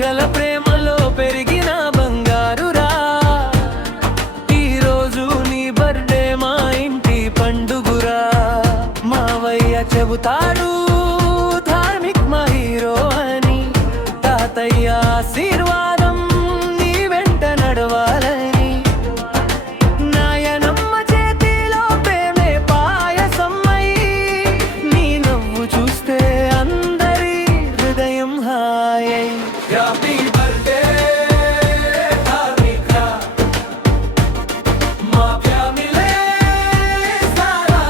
రెక్కల ప్రేమలో పెరిగిన బంగారురా. ఈరోజు నీ బర్త్డే మా ఇంటి పండుగురా. మావయ్య చెబుతాడు ధార్మిక్ మా హీరో అని. తాతయ్య ఆశీర్వాదం నీ వెంట నడవాలని. నాయనమ్మ చేతిలో ప్రేమే పాయసమ్మై. నీ నవ్వు చూస్తే అందరి హృదయం హాయై. హ్యాపీ బర్త్డే ధార్మిక్ రా. మా ఫ్యామిలీ సారా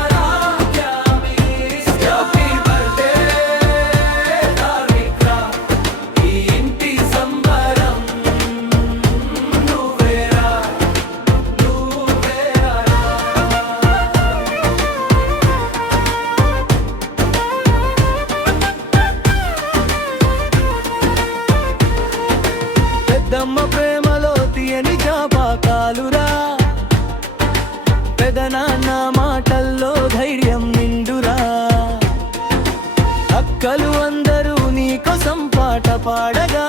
ఫ్యామిలీ. హ్యాపీ బర్త్డే ధార్మిక్ రా. ఈ ఇంటి సంబరం నువ్వేరా నువ్వేరా. పెద్దమ్మ ప్రేమలో తీయని జ్ఞాపకాలురా. పెదనాన్న మాటల్లో ధైర్యం నిండురా. అక్కలు అందరూ నీకోసం పాట పాడగా.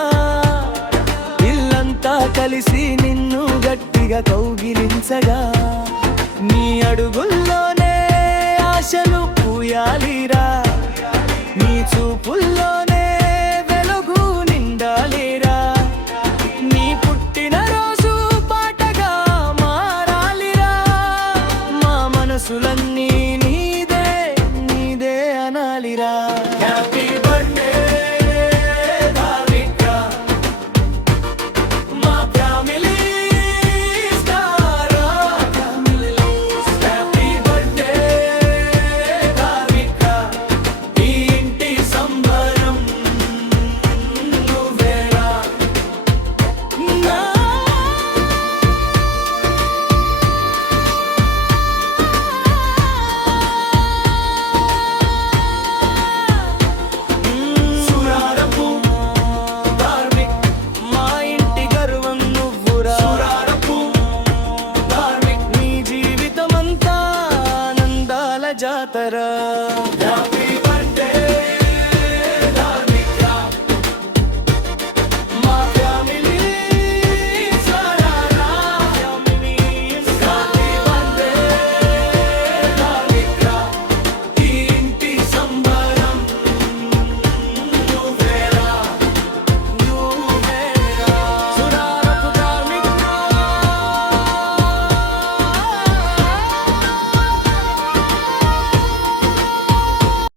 ఇల్లంతా కలిసి నిన్ను గట్టిగా కౌగిలించగా. నీ అడుగుల్లోనే ఆశలు పూయాలిరా.